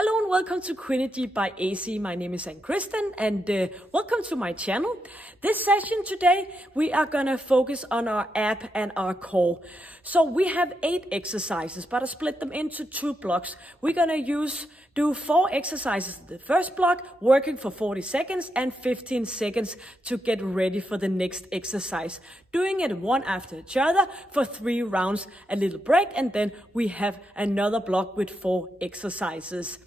Hello and welcome to Quinergy by AC. My name is Ann-Kristen and welcome to my channel. This session today, we are gonna focus on our ab and our core. So we have 8 exercises, but I split them into 2 blocks. We're gonna do 4 exercises in the first block, working for 40 seconds and 15 seconds to get ready for the next exercise. Doing it one after each other for 3 rounds, a little break, and then we have another block with 4 exercises.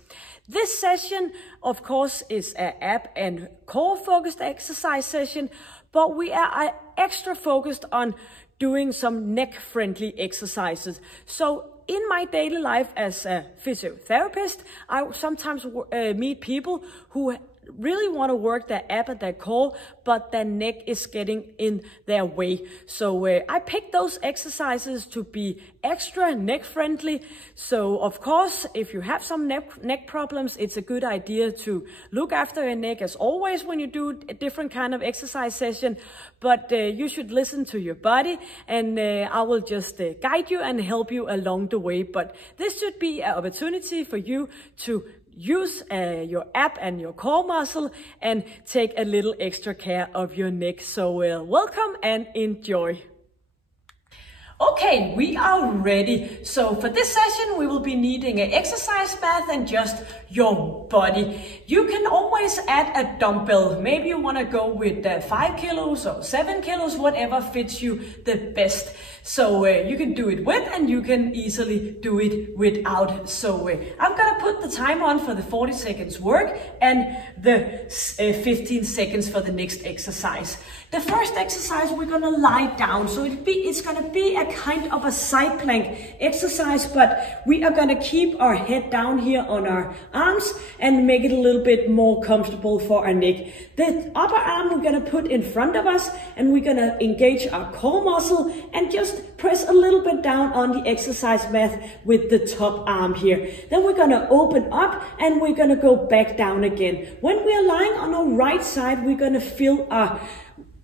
This session, of course, is an ab and core focused exercise session, but we are extra focused on doing some neck friendly exercises. So in my daily life as a physiotherapist, I sometimes meet people who really want to work their ab and their core, but their neck is getting in their way. So I picked those exercises to be extra neck friendly. So of course, if you have some neck problems, it's a good idea to look after your neck as always when you do a different kind of exercise session. But you should listen to your body, and I will just guide you and help you along the way. But this should be an opportunity for you to use your ab and your core muscle and take a little extra care of your neck. So welcome and enjoy. Okay, we are ready. So for this session, we will be needing an exercise mat and just your body. You can always add a dumbbell. Maybe you want to go with 5 kilos or 7 kilos, whatever fits you the best. So you can do it with and you can easily do it without. So I'm gonna put the time on for the 40 seconds work and the 15 seconds for the next exercise. The first exercise, we're gonna lie down. So it's gonna be a kind of a side plank exercise, but we are gonna keep our head down here on our arms and make it a little bit more comfortable for our neck. The upper arm we're gonna put in front of us, and we're gonna engage our core muscle and just press a little bit down on the exercise mat with the top arm here. Then we're gonna open up and we're gonna go back down again. When we're lying on our right side, we're gonna feel our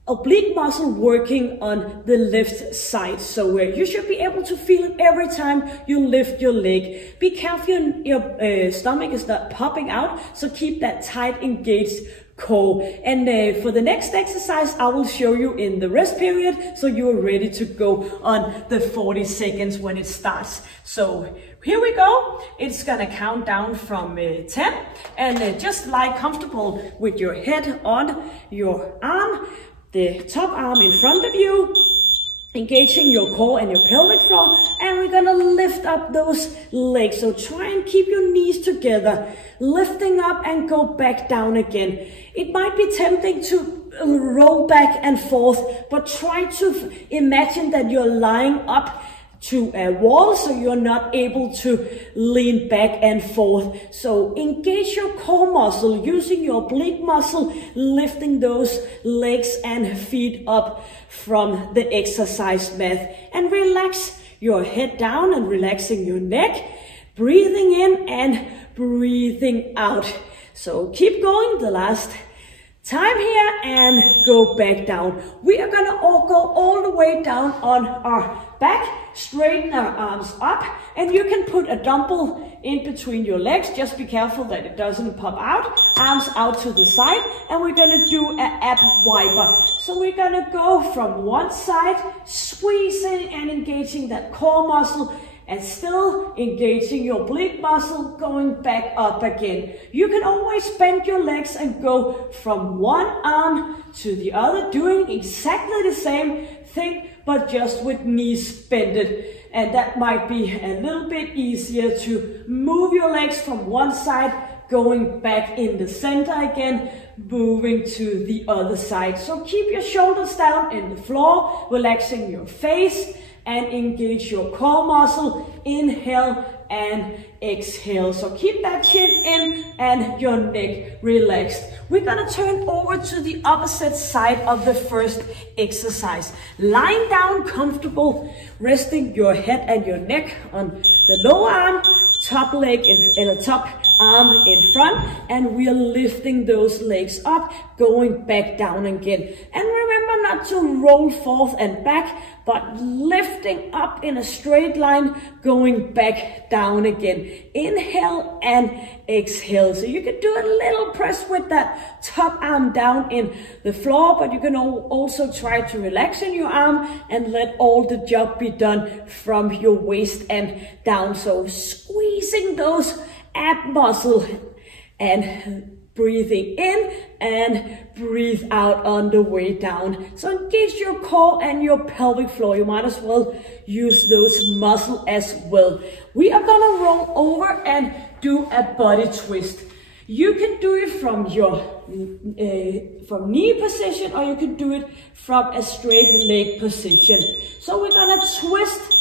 oblique muscle working on the left side. So you should be able to feel it every time you lift your leg. Be careful your stomach is not popping out, so keep that tight engaged core. And for the next exercise, I will show you in the rest period, so you're ready to go on the 40 seconds when it starts. So here we go. It's gonna count down from 10, and just lie comfortable with your head on your arm, the top arm in front of you, engaging your core and your pelvic floor, and we're gonna lift up those legs. So try and keep your knees together, lifting up and go back down again. It might be tempting to roll back and forth, but try to imagine that you're lying up to a wall, so you're not able to lean back and forth. So engage your core muscle, using your oblique muscle, lifting those legs and feet up from the exercise mat. And relax your head down and relaxing your neck, breathing in and breathing out. So keep going the last time here and go back down. We are gonna go all the way down on our back, straighten our arms up, and you can put a dumbbell in between your legs. Just be careful that it doesn't pop out. Arms out to the side, and we're gonna do an ab wiper. So we're gonna go from one side, squeezing and engaging that core muscle, and still engaging your oblique muscle, going back up again. You can always bend your legs and go from one arm to the other, doing exactly the same thing, but just with knees bended. And that might be a little bit easier to move your legs from one side, going back in the center again, moving to the other side. So keep your shoulders down in the floor, relaxing your face, and engage your core muscle. Inhale and exhale. So keep that chin in and your neck relaxed. We're gonna turn over to the opposite side of the first exercise. Lying down comfortable, resting your head and your neck on the lower arm, top leg in the top arm in front, and we are lifting those legs up, going back down again. And remember, remember not to roll forth and back, but lifting up in a straight line, going back down again. Inhale and exhale. So you can do a little press with that top arm down in the floor, but you can also try to relax in your arm and let all the job be done from your waist and down. So squeezing those ab muscles and breathing in and breathe out on the way down. So engage your core and your pelvic floor. You might as well use those muscles as well. We are gonna roll over and do a body twist. You can do it from your from knee position, or you can do it from a straight leg position. So we're gonna twist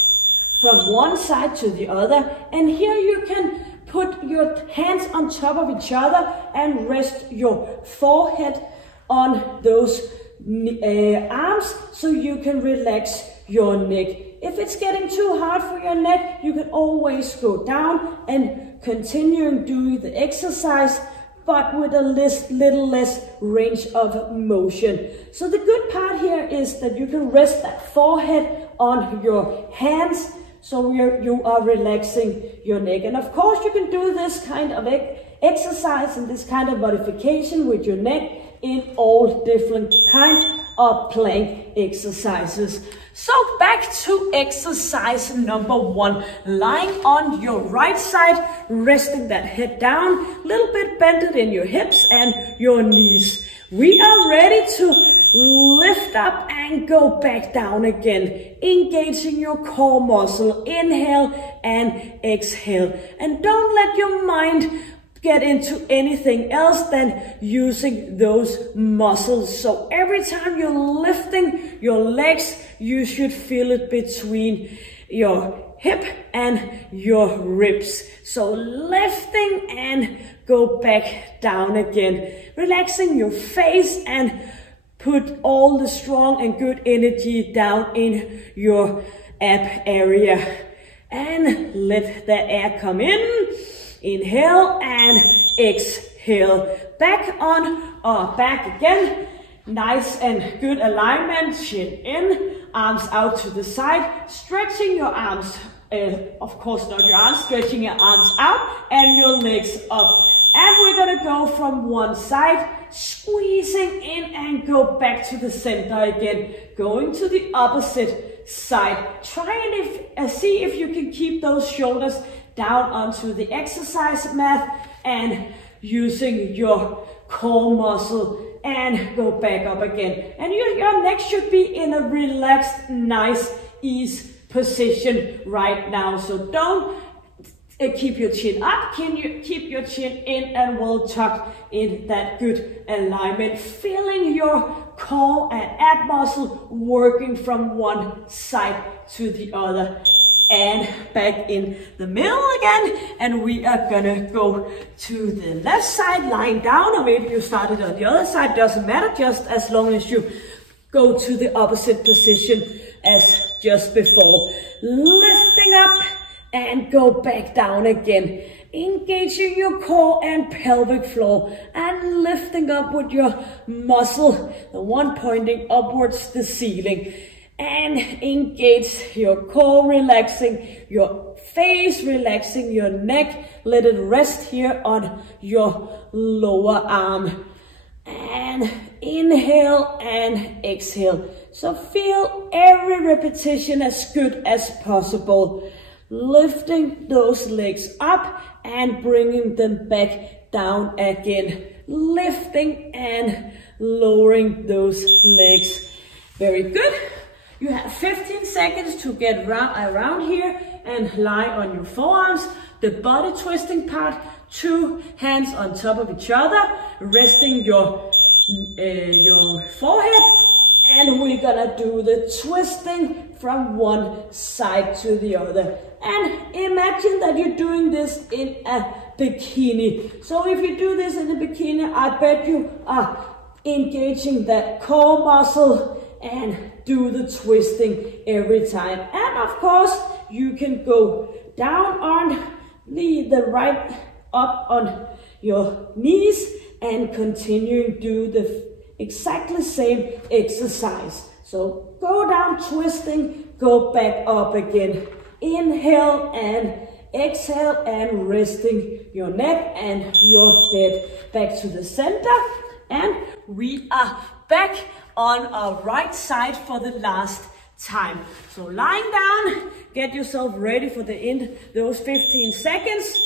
from one side to the other, and here you can put your hands on top of each other and rest your forehead on those arms so you can relax your neck. If it's getting too hard for your neck, you can always go down and continue doing the exercise, but with a little less range of motion. So the good part here is that you can rest that forehead on your hands, so you are relaxing your neck. And of course, you can do this kind of exercise and this kind of modification with your neck in all different kinds of plank exercises. So back to exercise number 1. Lying on your right side, resting that head down, a little bit bended in your hips and your knees. We are ready to lift up and go back down again, engaging your core muscle. Inhale and exhale. And don't let your mind get into anything else than using those muscles. So every time you're lifting your legs, you should feel it between your hip and your ribs. So lifting and go back down again. Relaxing your face and put all the strong and good energy down in your ab area. And let the air come in. Inhale and exhale. Back on or back again. Nice and good alignment. Chin in, arms out to the side. Stretching your arms, of course not your arms, stretching your arms out and your legs up. And we're gonna go from one side, squeezing in and go back to the center again. Going to the opposite side. Try and see if you can keep those shoulders down onto the exercise mat and using your core muscle, and go back up again. And your neck should be in a relaxed, nice, ease position right now. So don't keep your chin up, keep your chin in and well tucked in that good alignment. Feeling your core and ab muscle working from one side to the other. And back in the middle again, and we are gonna go to the left side, lying down, or maybe you started on the other side, doesn't matter, just as long as you go to the opposite position as just before. Lifting up and go back down again, engaging your core and pelvic floor and lifting up with your muscle, the one pointing upwards the ceiling. And engage your core, relaxing your face, relaxing your neck. Let it rest here on your lower arm. And inhale and exhale. So feel every repetition as good as possible. Lifting those legs up and bringing them back down again. Lifting and lowering those legs. Very good. You have 15 seconds to get around here and lie on your forearms. The body twisting part, 2 hands on top of each other, resting your forehead. And we're gonna do the twisting from one side to the other. And imagine that you're doing this in a bikini. So if you do this in a bikini, I bet you are engaging that core muscle and do the twisting every time. And of course, you can go down on the right, up on your knees and continue do the exactly same exercise. So go down twisting, go back up again. Inhale and exhale and resting your neck and your head back to the center. And we are back on our right side for the last time. So lying down, get yourself ready for the end, those 15 seconds.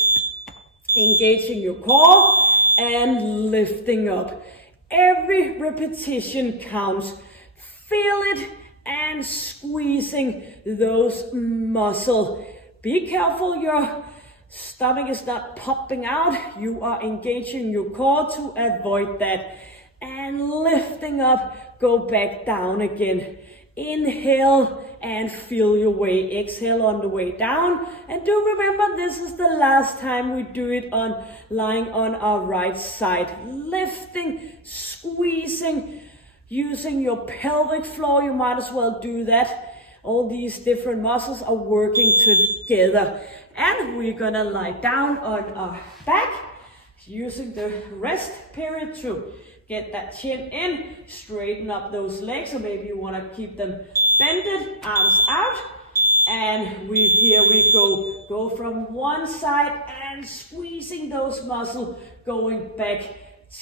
Engaging your core and lifting up. Every repetition counts. Feel it and squeezing those muscles. Be careful your stomach is not popping out. You are engaging your core to avoid that. And lifting up, go back down again. Inhale and feel your way. Exhale on the way down. And do remember, this is the last time we do it on lying on our right side. Lifting, squeezing, using your pelvic floor. You might as well do that. All these different muscles are working together. And we're gonna lie down on our back, using the rest period to get that chin in, straighten up those legs, or maybe you want to keep them bended, arms out. And here we go. Go from one side and squeezing those muscles, going back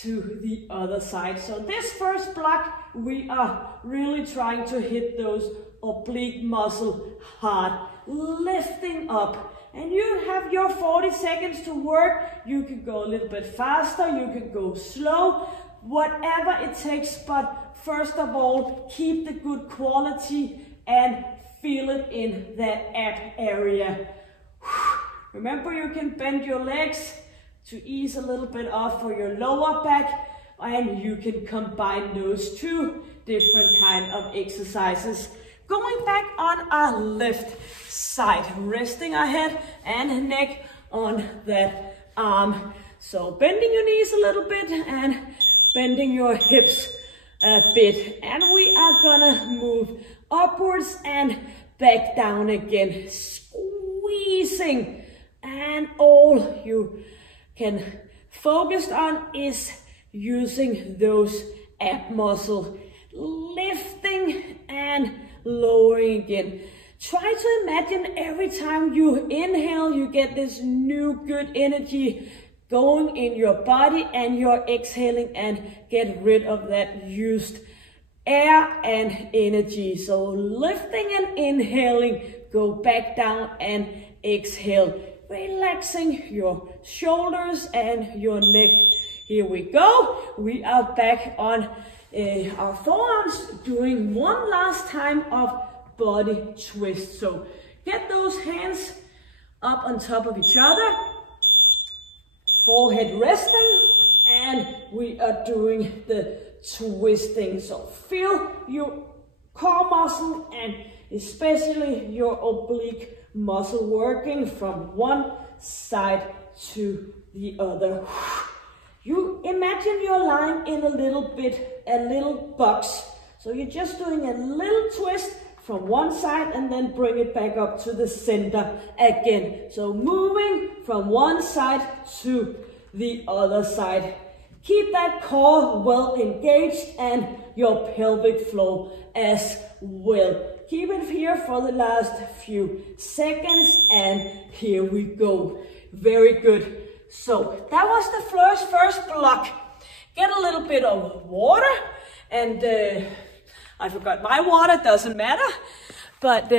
to the other side. So this first block, we are really trying to hit those oblique muscles hard, lifting up. And you have your 40 seconds to work. You can go a little bit faster, you can go slow, whatever it takes, but first of all, keep the good quality and feel it in that ab area. Remember, you can bend your legs to ease a little bit off for your lower back, and you can combine those two different kind of exercises. Going back on our left side, resting our head and neck on that arm. So bending your knees a little bit and bending your hips a bit. And we are gonna move upwards and back down again. Squeezing. And all you can focus on is using those ab muscles. Lifting and lowering again. Try to imagine every time you inhale, you get this new good energy going in your body, and you're exhaling and get rid of that used air and energy. So lifting and inhaling, go back down and exhale. Relaxing your shoulders and your neck. Here we go. We are back on our forearms, doing one last time of body twist. So get those hands up on top of each other, forehead resting, and we are doing the twisting. So feel your core muscle and especially your oblique muscle working from one side to the other. You imagine you're lying in a little box. So you're just doing a little twist from one side and then bring it back up to the center again. So moving from one side to the other side. Keep that core well engaged and your pelvic floor as well. Keep it here for the last few seconds, and here we go. Very good. So that was the first block. Get a little bit of water, and I forgot my water, doesn't matter. But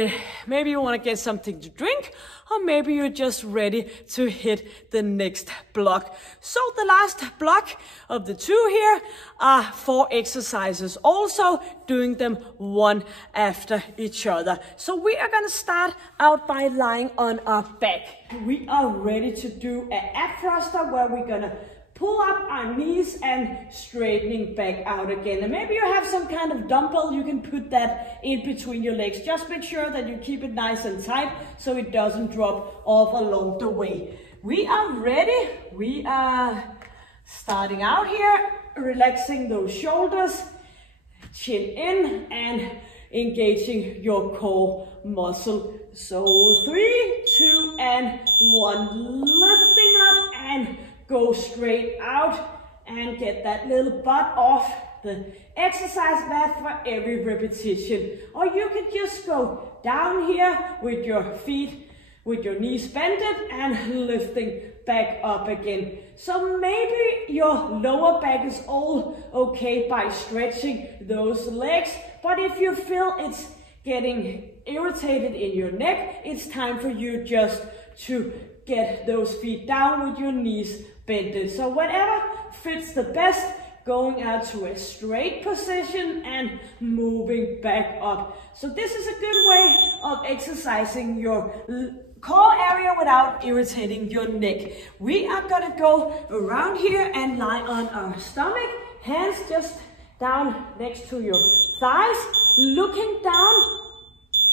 maybe you want to get something to drink, or maybe you're just ready to hit the next block. So the last block of the two here are 4 exercises, also doing them one after each other. So we are going to start out by lying on our back. We are ready to do an ab thruster where we're going to pull up our knees and straightening back out again. And maybe you have some kind of dumbbell, you can put that in between your legs. Just make sure that you keep it nice and tight so it doesn't drop off along the way. We are ready. We are starting out here, relaxing those shoulders, chin in and engaging your core muscle. So 3, 2, and 1. Lifting up and go straight out and get that little butt off the exercise mat for every repetition. Or you can just go down here with your feet, with your knees bent and lifting back up again. So maybe your lower back is all okay by stretching those legs, but if you feel it's getting irritated in your neck, it's time for you just to get those feet down with your knees bent. So whatever fits the best, going out to a straight position and moving back up. So this is a good way of exercising your core area without irritating your neck. We are gonna go around here and lie on our stomach, hands just down next to your thighs, looking down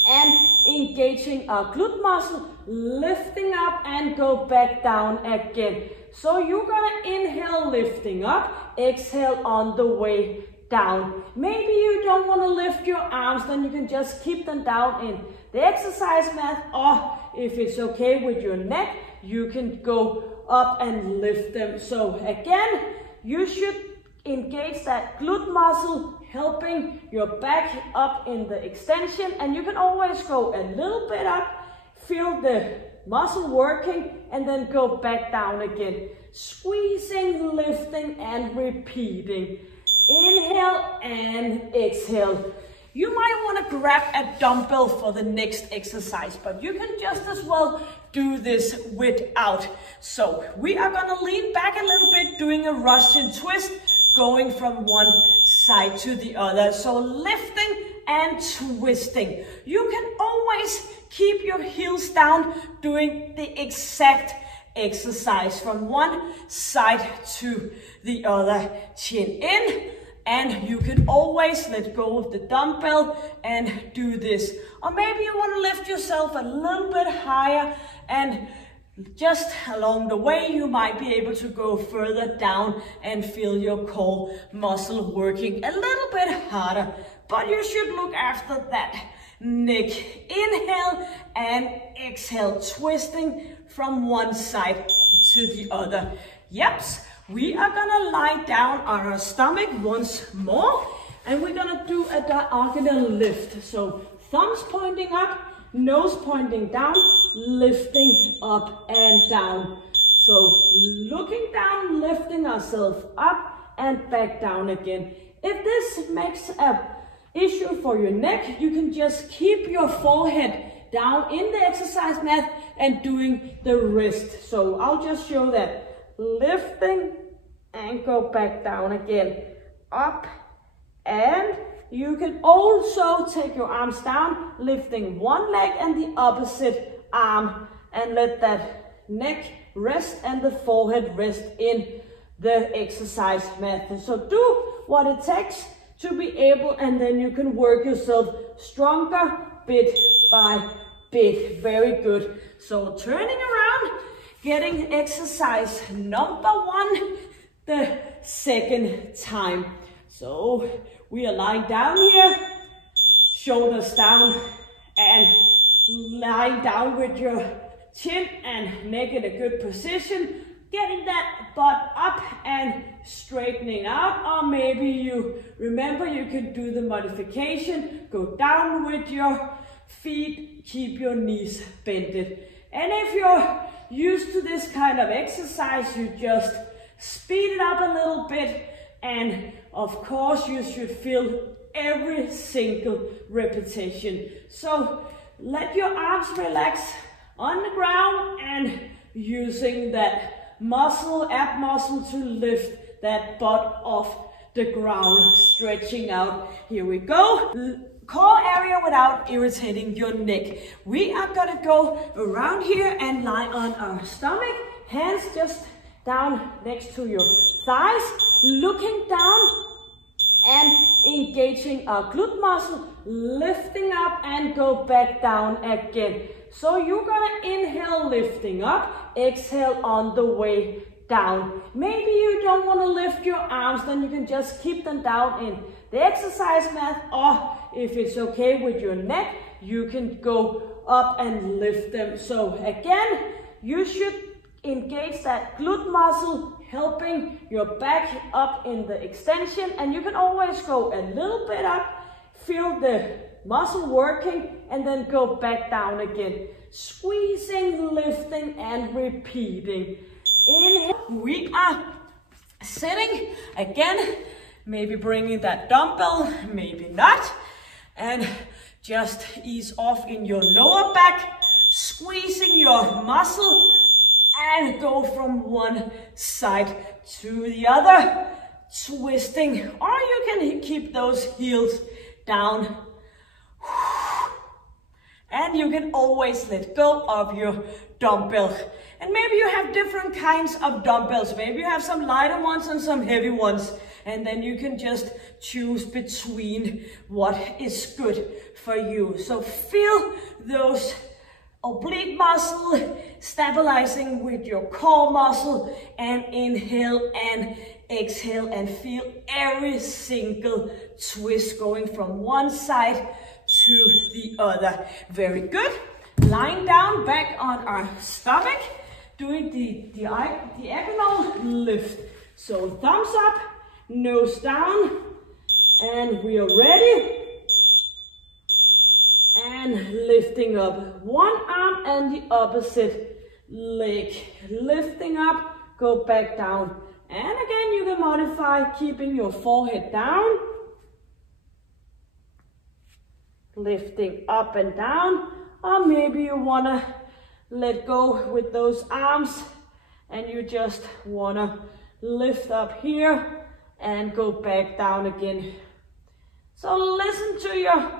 and engaging our glute muscle, lifting up and go back down again. So you're gonna inhale, lifting up, exhale on the way down. Maybe you don't want to lift your arms, then you can just keep them down in the exercise mat, or if it's okay with your neck, you can go up and lift them. So again, you should engage that glute muscle, helping your back up in the extension, and you can always go a little bit up, feel the muscle working, and then go back down again. Squeezing, lifting, and repeating. Inhale and exhale. You might want to grab a dumbbell for the next exercise, but you can just as well do this without. So we are going to lean back a little bit, doing a Russian twist, going from one side to the other. So lifting and twisting. You can always keep your heels down, doing the exact exercise from one side to the other. Chin in, and you can always let go of the dumbbell and do this. Or maybe you want to lift yourself a little bit higher, and just along the way you might be able to go further down and feel your core muscle working a little bit harder. But you should look after that neck. Inhale and exhale, twisting from one side to the other. Yep, we are gonna lie down on our stomach once more, and we're gonna do a diagonal lift. So thumbs pointing up, nose pointing down, lifting up and down. So looking down, lifting ourselves up and back down again. If this makes an issue for your neck, you can just keep your forehead down in the exercise mat and doing the wrist. So I'll just show that. Lifting and go back down again. Up, and you can also take your arms down, lifting one leg and the opposite arm, and let that neck rest and the forehead rest in the exercise mat. So do what it takes to be able, and then you can work yourself stronger bit by bit. Very good. So turning around, getting exercise number one the second time. So we are lying down here, shoulders down, and lying down with your chin and neck in a good position, getting that butt up and straightening out. Or maybe you remember you can do the modification, go down with your feet, keep your knees bent. And if you're used to this kind of exercise, you just speed it up a little bit, and of course you should feel every single repetition. So let your arms relax on the ground and using that muscle, ab muscle, to lift that butt off the ground, stretching out. Here we go. Core area without irritating your neck. We are gonna go around here and lie on our stomach, hands just down next to your thighs, looking down and engaging our glute muscle, lifting up and go back down again. So you're gonna inhale, lifting up, exhale on the way down. Maybe you don't want to lift your arms, then you can just keep them down in the exercise mat, or if it's okay with your neck, you can go up and lift them. So again, you should engage that glute muscle, helping your back up in the extension. And you can always go a little bit up, feel the muscle working, and then go back down again. Squeezing, lifting, and repeating. Inhale. We are sitting again, maybe bringing that dumbbell, maybe not. And just ease off in your lower back, squeezing your muscle, and go from one side to the other, twisting, or you can keep those heels down. And you can always let go of your dumbbell. And maybe you have different kinds of dumbbells. Maybe you have some lighter ones and some heavy ones. And then you can just choose between what is good for you. So feel those oblique muscle, stabilizing with your core muscle, and inhale and exhale, and feel every single twist going from one side to the other. Very good. Lying down back on our stomach, doing the diagonal lift. So thumbs up, nose down, and we are ready. And lifting up one arm and the opposite leg. Lifting up, go back down. And again, you can modify, keeping your forehead down. Lifting up and down. Or maybe you want to let go with those arms and you just want to lift up here and go back down again. So listen to your,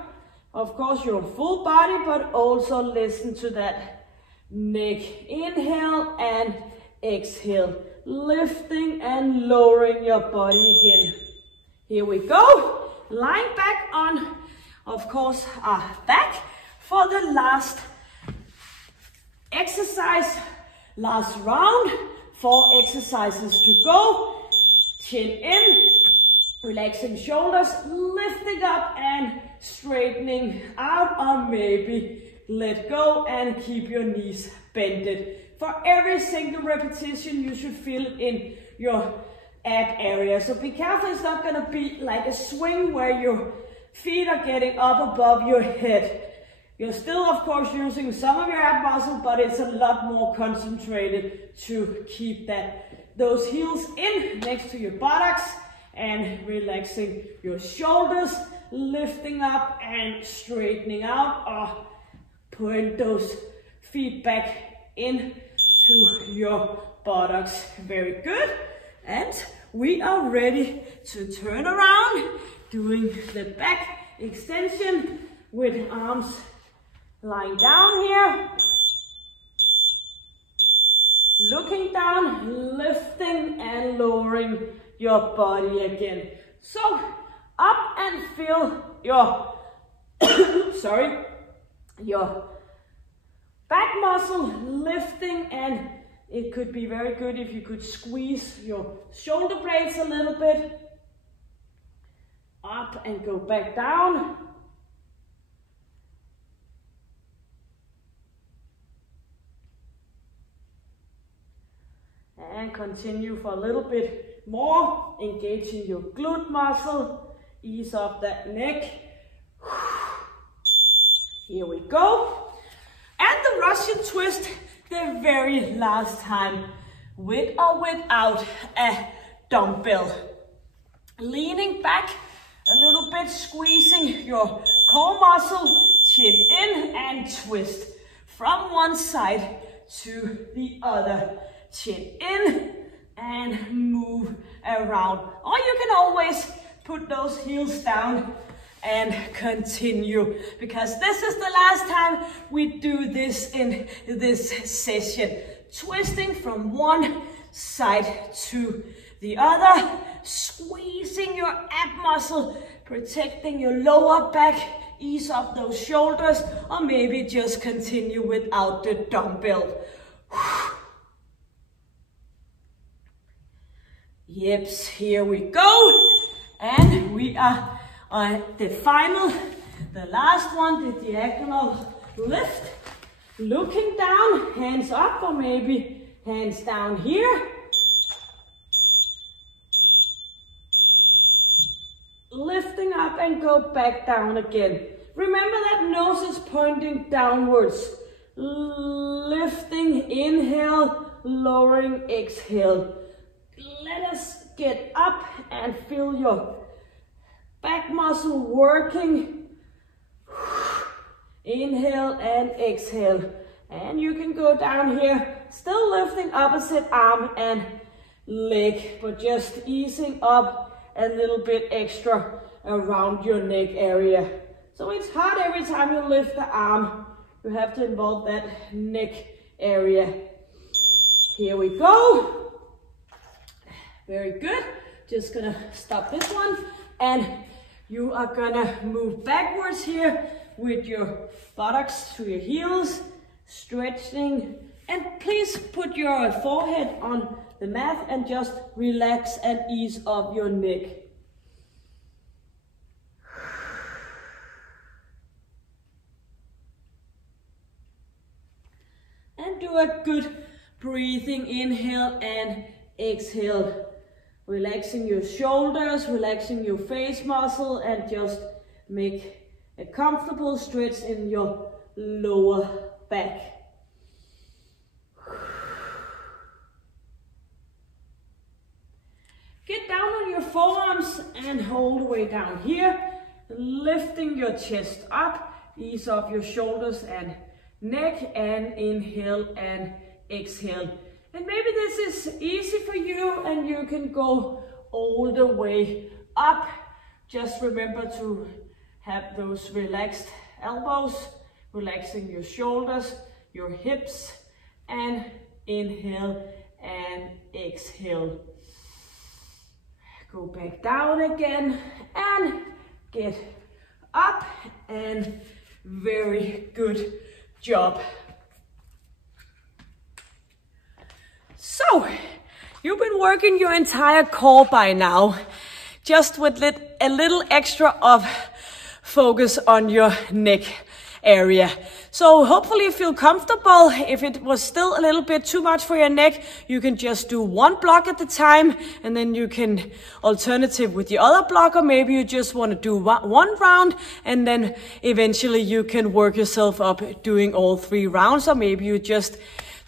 of course, your full body, but also listen to that neck. Inhale and exhale. Lifting and lowering your body again. Here we go. Lying back on, of course, our back for the last exercise, last round. 4 exercises to go. Chin in, relaxing shoulders, lifting up and straightening out, or maybe let go and keep your knees bended. For every single repetition, you should feel it in your ab area. So be careful, it's not gonna be like a swing where your feet are getting up above your head. You're still, of course, using some of your ab muscle, but it's a lot more concentrated to keep those heels in next to your buttocks, and relaxing your shoulders, lifting up and straightening out, or putting those feet back in to your buttocks. Very good. And we are ready to turn around, doing the back extension with arms lying down here. Looking down, lifting and lowering your body again. So up and feel your, your back muscle lifting, and it could be very good if you could squeeze your shoulder blades a little bit. Up and go back down. And continue for a little bit more, engaging your glute muscle, ease off that neck. Here we go. And the Russian twist, the very last time, with or without a dumbbell. Leaning back a little bit, squeezing your core muscle, chin in and twist from one side to the other. Chin in and move around. Or you can always put those heels down and continue, because this is the last time we do this in this session. Twisting from one side to the other, squeezing your ab muscle, protecting your lower back, ease off those shoulders, or maybe just continue without the dumbbell. Yips, here we go. And we are on the final, the last one, the diagonal lift. Looking down, hands up, or maybe Hands down here. Lifting up and go back down again. Remember that nose is pointing downwards. Lifting, inhale, lowering, exhale. Let us get up and feel your back muscle working. Inhale and exhale. And you can go down here, still lifting opposite arm and leg, but just easing up a little bit extra around your neck area. So it's hard every time you lift the arm. You have to involve that neck area. Here we go. Very good. Just gonna stop this one. And you are gonna move backwards here with your buttocks to your heels, stretching. And please put your forehead on the mat and just relax and ease up your neck. And do a good breathing, inhale and exhale. Relaxing your shoulders, relaxing your face muscle, and just make a comfortable stretch in your lower back. Get down on your forearms and all the way down here, lifting your chest up, ease off your shoulders and neck, and inhale and exhale. And maybe this is easy for you and you can go all the way up. Just remember to have those relaxed elbows, relaxing your shoulders, your hips, and inhale and exhale. Go back down again and get up, and very good job. So, you've been working your entire core by now, just with a little extra of focus on your neck area. So hopefully you feel comfortable. If it was still a little bit too much for your neck, you can just do one block at a time, and then you can alternative with the other block, or maybe you just want to do one round, and then eventually you can work yourself up doing all 3 rounds, or maybe you just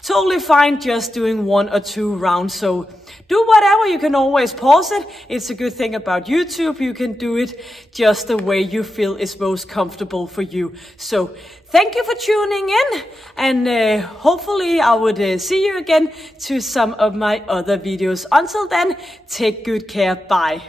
totally fine just doing 1 or 2 rounds. So do whatever, you can always pause it. It's a good thing about YouTube. You can do it just the way you feel is most comfortable for you. So thank you for tuning in, and hopefully I would see you again to some of my other videos. Until then, take good care. Bye.